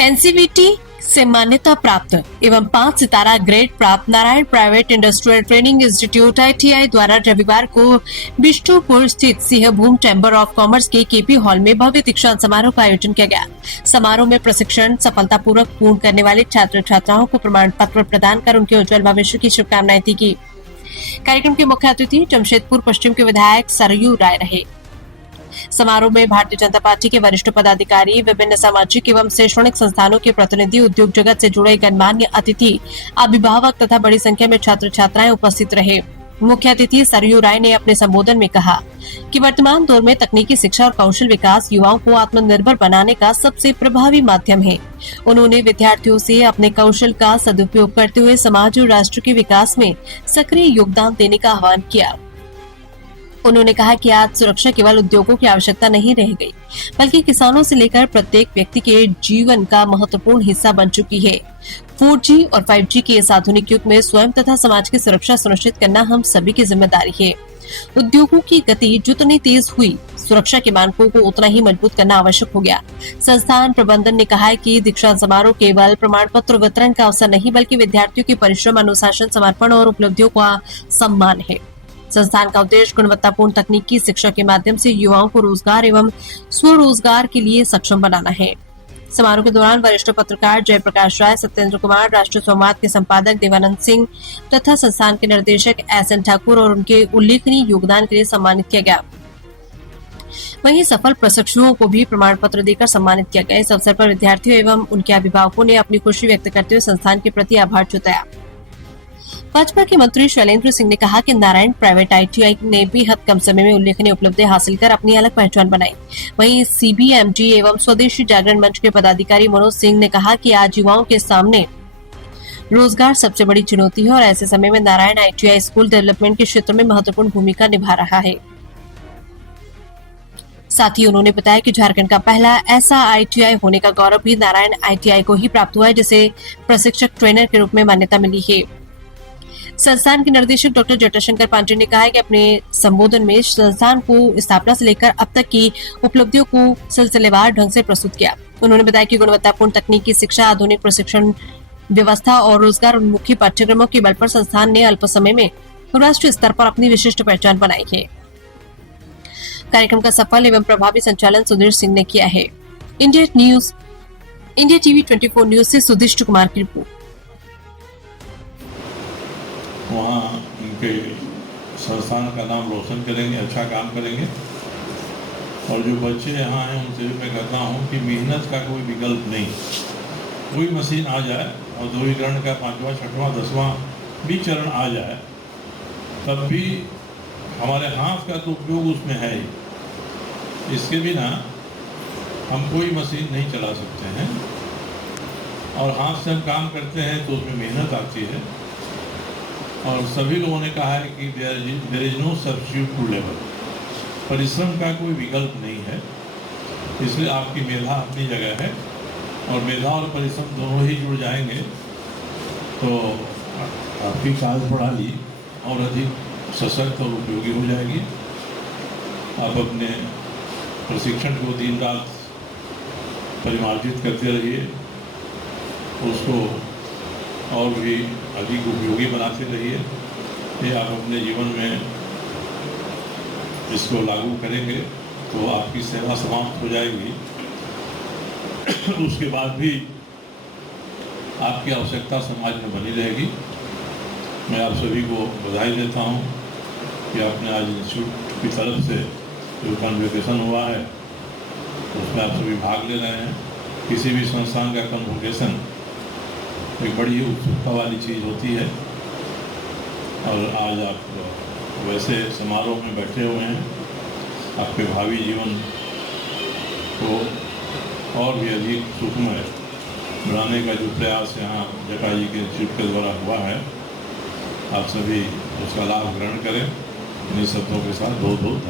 NCVT से मान्यता प्राप्त एवं 5 सितारा ग्रेड प्राप्त Narayan private industrial training institute ITI द्वारा रविवार को बिष्टुपुर स्थित सिंहभूम चैम्बर ऑफ कॉमर्स के केपी हॉल में भव्य दीक्षांत समारोह का आयोजन किया गया। समारोह में प्रशिक्षण सफलतापूर्वक पूर्ण करने वाले छात्र छात्राओं को प्रमाण पत्र प्रदान कर उनके उज्जवल भविष्य की शुभकामनाएं दी गई। कार्यक्रम के मुख्य अतिथि जमशेदपुर पश्चिम के विधायक सरयू राय रहे। समारोह में भारतीय जनता पार्टी के वरिष्ठ पदाधिकारी, विभिन्न सामाजिक एवं शैक्षणिक संस्थानों के प्रतिनिधि, उद्योग जगत से जुड़े गणमान्य अतिथि, अभिभावक तथा बड़ी संख्या में छात्र छात्राएं उपस्थित रहे। मुख्य अतिथि सरयू राय ने अपने संबोधन में कहा कि वर्तमान दौर में तकनीकी शिक्षा और कौशल विकास युवाओं को आत्मनिर्भर बनाने का सबसे प्रभावी माध्यम है। उन्होंने विद्यार्थियों से अपने कौशल का सदुपयोग करते हुए समाज और राष्ट्र के विकास में सक्रिय योगदान देने का आह्वान किया। उन्होंने कहा कि आज सुरक्षा केवल उद्योगों की आवश्यकता नहीं रह गई, बल्कि किसानों से लेकर प्रत्येक व्यक्ति के जीवन का महत्वपूर्ण हिस्सा बन चुकी है। 4G और 5G के इस आधुनिक युग में स्वयं तथा समाज की सुरक्षा सुनिश्चित करना हम सभी की जिम्मेदारी है। उद्योगों की गति जितनी तेज हुई, सुरक्षा के मानकों को उतना ही मजबूत करना आवश्यक हो गया। संस्थान प्रबंधन ने कहा है कि दीक्षांत समारोह केवल प्रमाण पत्र वितरण का अवसर नहीं, बल्कि विद्यार्थियों के परिश्रम, अनुशासन, समर्पण और उपलब्धियों का सम्मान है। संस्थान का उद्देश्य गुणवत्तापूर्ण तकनीकी शिक्षा के माध्यम से युवाओं को रोजगार एवं स्वरोजगार के लिए सक्षम बनाना है। समारोह के दौरान वरिष्ठ पत्रकार जयप्रकाश राय, सत्येंद्र कुमार, राष्ट्रीय संवाद के संपादक देवानंद सिंह तथा संस्थान के निर्देशक SN ठाकुर और उनके उल्लेखनीय योगदान के लिए सम्मानित किया गया। वहीं सफल प्रशिक्षुओं को भी प्रमाण पत्र देकर सम्मानित किया गया। इस अवसर पर विद्यार्थियों एवं उनके अभिभावकों ने अपनी खुशी व्यक्त करते हुए संस्थान के प्रति आभार जताया। भाजपा के मंत्री शैलेंद्र सिंह ने कहा कि नारायण प्राइवेट आईटीआई ने बेहद कम समय में उल्लेखनीय उपलब्धि हासिल कर अपनी अलग पहचान बनाई। वहीं CBMG एवं स्वदेशी जागरण मंच के पदाधिकारी मनोज सिंह ने कहा कि आज युवाओं के सामने रोजगार सबसे बड़ी चुनौती है और ऐसे समय में नारायण आईटीआई स्कूल डेवलपमेंट के क्षेत्र में महत्वपूर्ण भूमिका निभा रहा है। साथ ही उन्होंने बताया कि झारखंड का पहला ऐसा आईटीआई होने का गौरव भी नारायण आईटीआई को ही प्राप्त हुआ है, जिसे प्रशिक्षक ट्रेनर के रूप में मान्यता मिली है। संस्थान के निर्देशक डॉक्टर जटाशंकर पांडे ने कहा है कि अपने संबोधन में संस्थान को स्थापना से लेकर अब तक की उपलब्धियों को सिलसिलेवार ढंग से प्रस्तुत किया। उन्होंने बताया कि गुणवत्तापूर्ण तकनीकी शिक्षा, आधुनिक प्रशिक्षण व्यवस्था और रोजगार उन्मुखी पाठ्यक्रमों के बल पर संस्थान ने अल्प समय में राष्ट्रीय स्तर पर अपनी विशिष्ट पहचान बनाई है। कार्यक्रम का सफल एवं प्रभावी संचालन सुधीर सिंह ने किया है। इंडिया टीवी 24 न्यूज से सुदिष्ट कुमार की रिपोर्ट। वहाँ उनके संस्थान का नाम रोशन करेंगे, अच्छा काम करेंगे। और जो बच्चे यहाँ हैं उनसे भी मैं कहता हूँ कि मेहनत का कोई विकल्प नहीं। कोई मशीन आ जाए और ध्रुवीकरण का 5वां, 6वां, 10वां भी चरण आ जाए, तब भी हमारे हाथ का तो उपयोग उसमें है ही। इसके बिना हम कोई मशीन नहीं चला सकते हैं। और हाथ से हम काम करते हैं तो उसमें मेहनत आती है। और सभी लोगों ने कहा है कि there is no substitute to labour. परिश्रम का कोई विकल्प नहीं है। इसलिए आपकी मेधा अपनी जगह है और मेधा और परिश्रम दोनों ही जुड़ जाएंगे तो आपकी कार्यप्रणाली और अधिक सशक्त और उपयोगी हो जाएगी। आप अपने प्रशिक्षण को दिन रात परिमार्जित करते रहिए, उसको और भी अधिक उपयोगी बनाते रहिए। ये आप अपने जीवन में इसको लागू करेंगे तो आपकी सेवा समाप्त हो जाएगी। उसके बाद भी आपकी आवश्यकता समाज में बनी रहेगी। मैं आप सभी को बधाई देता हूँ कि आपने आज इंस्टीट्यूट की तरफ से जो कन्वोकेशन हुआ है उसमें आप सभी भाग ले रहे हैं। किसी भी संस्थान का कन्वोकेशन एक बड़ी ही उत्सुकता वाली चीज़ होती है। और आज आप वैसे समारोह में बैठे हुए हैं। आपके भावी जीवन को और भी अधिक सुखमय बनाने का जो प्रयास यहाँ जटा जी के इंस्टीट्यूट के द्वारा हुआ है, आप सभी उसका लाभ ग्रहण करें। इन शब्दों के साथ बहुत बहुत